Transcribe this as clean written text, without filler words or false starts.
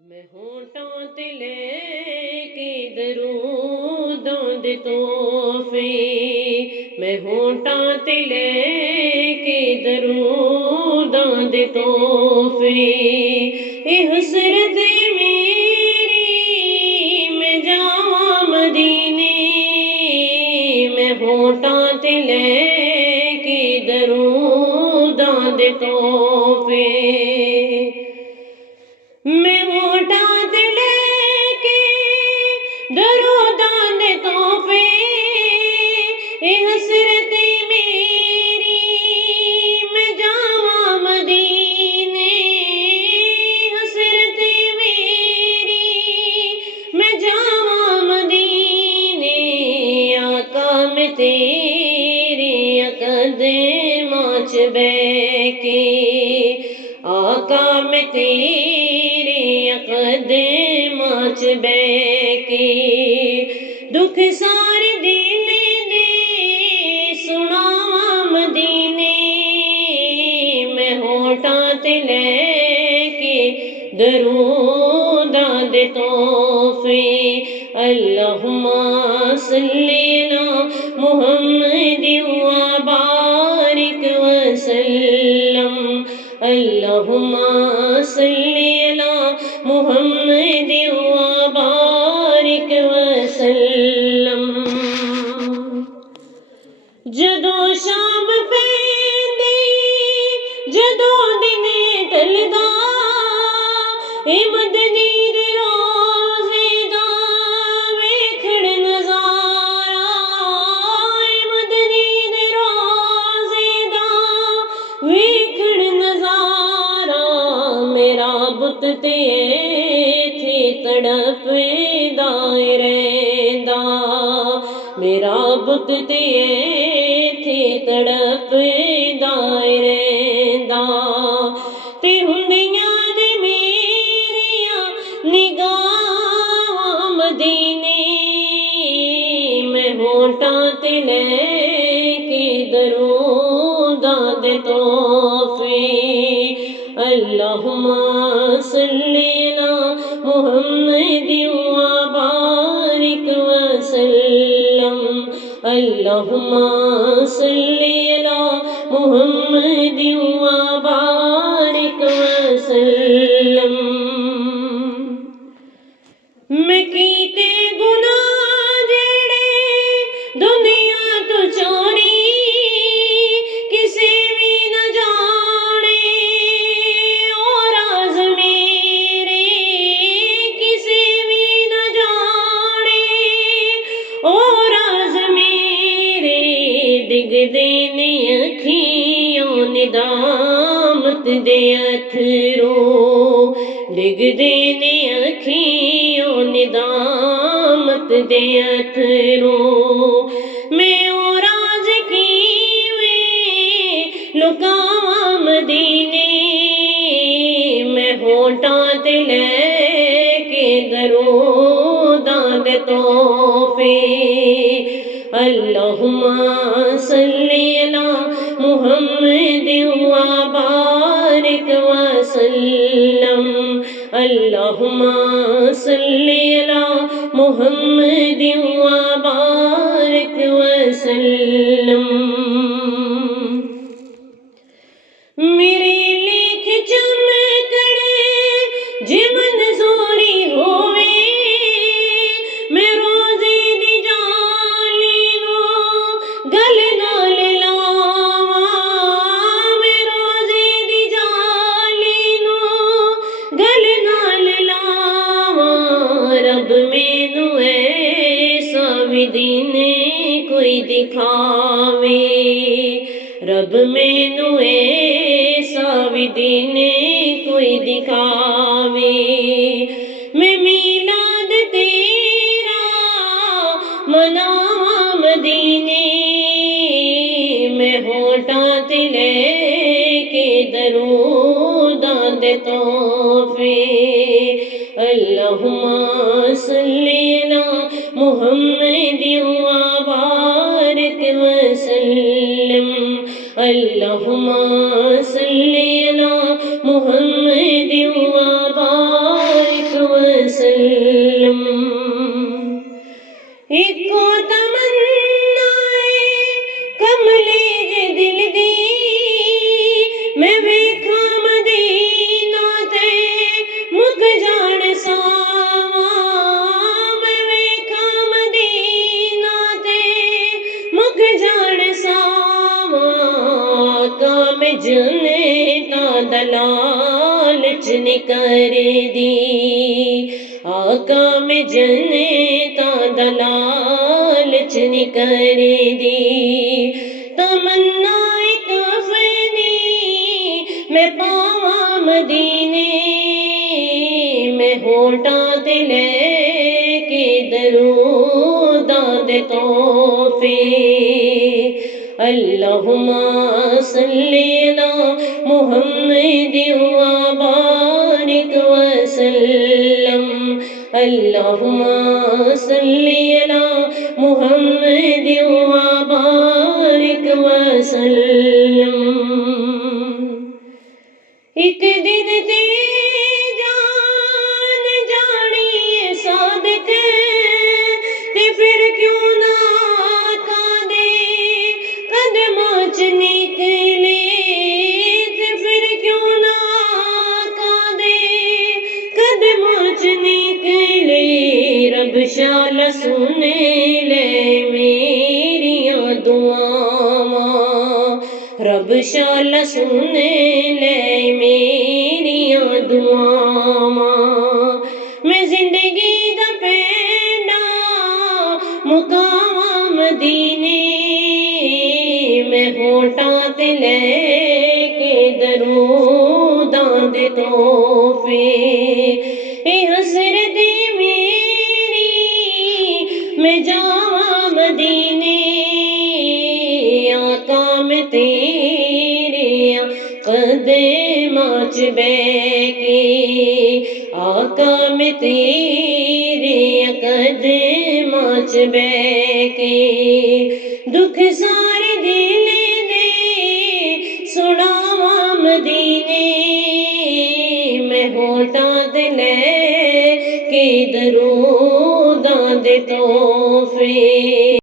मैं होठां ते लेके दरूदां दे तोहफे, मैं होठां ते लेके दरूदां दे तोहफे, ए हसरत मेरी मैं जावां मदीने, मैं होठां ते लेके दरूदां दे तोहफे, मैं होठां ते लेके दरूदां दे तोहफे, ए हसरत मेरी मैं जावां मदीने, हसरत मेरी मैं जावां मदीने, आका मैं तेरे कदमां च बैके, आका मैं तेरे कदमां च बैके, दुख सारे दिल दे सुनावां मदीने, मैं होठां ते लेके दरूदां दे तोहफे, अल्लाहुम्मा सल्ली अला मुहम्मद व बारिक वसल्लम, अल्लाहुम्मा सल्ली अला मुहम्मद व बारिक वसल्लम। जदों शाम पैंदी जदों दिन ढलदा, ए मदनी दे रोज़े दा वेखण नज़ारा, ए मदनी दे रोज़े दा वेखण नज़ारा, मेरा बुत ते इत्थे तड़पदा रहिंदा, मेरा बुत ते इत्थे तड़पदा रहिंदा, ते हुंदियां ने मेरियां निगाहां मदीने, मैं होठां ते लेके दरूदां दे तोहफे, अल्लाहुम्मा सल्ली अला मुहम्मद व बारिक वसल्लम, अल्लाहुम्मा सल्ली अला मुहम्मद व बारिक वसल्लम। मैं कीते गुनाह जेड़े दुनिया तो चोरी, किसे भी न जाने ओ राज मेरे, किसे भी न जाने ओ राज मेरे, डिगदे ने अखियों निदामत दे अथरों, डिगदे ने अखियों निदामत दे अथरों, मैं ओ राज कीवे लुकावां मदीने, मैं होठां ते लेके दरूदां दे तोहफे, अल्लाहुम्मा सल्ली अला मुहम्मद व बारिक वसल्लम, अल्लाहुम्मा सल्ली अला मुहम्मद व बारिक वसल्लम। मेरे लेख चमकड़े जे मंजूरी होवे, मैं रोज़े दी जाली नूं गल नाल लावां, मैं रोज़े दी जाली नूं गल नाल लावां, रब मैनू ऐसा भी दिन कोई दिखावे, रब मैनू ऐसा भी दिन कोई दिखावे, मैं मीलाद तेरा मनावां मदीने, मैं होठां ते लेके दरूदां दे तोहफे, अल्लाहुम्मा सल्ली अला मुहम्मद व बारिक वसल्लम, अल्लाहुम्मा सल्ली अला मुहम्मद व बारिक कर दी। आका में जनता दलालच ने कर दी। तमन्ना एक अपनी मैं पावा मदीने मैं होठा ते लेके दरूदां दे तोहफे। अल्लाहुम्मा सल्ली अला मुहम्मद व बारिक वसल्लम। अल्लाहुम्मा सल्ली अला मुहम्मद व बारिक वसल्लम। एक दिन ते जान जानी सादिक ते फिर क्यों ना आका दे कदमां च निकले। ते फिर क्यों ना आका दे कदमां च निकले। रब शाला सुने ले मेरियां दुआवां। रब शाला सुने ले मेरियां दुआवां। मैं जिंदगी दा पैंडा मुकावां मदीने मैं होठा ते लेके दरूदां दे तोहफे। ए हसरत मेरी मैं जावां मदीने आका मैं तेरे कदमां च बैके। आका मैं तेरे कदमां च बैके। दुख सारे दिल दे सुनावां मदीने मैं होठा ते लेके दरूदां दे तोहफे।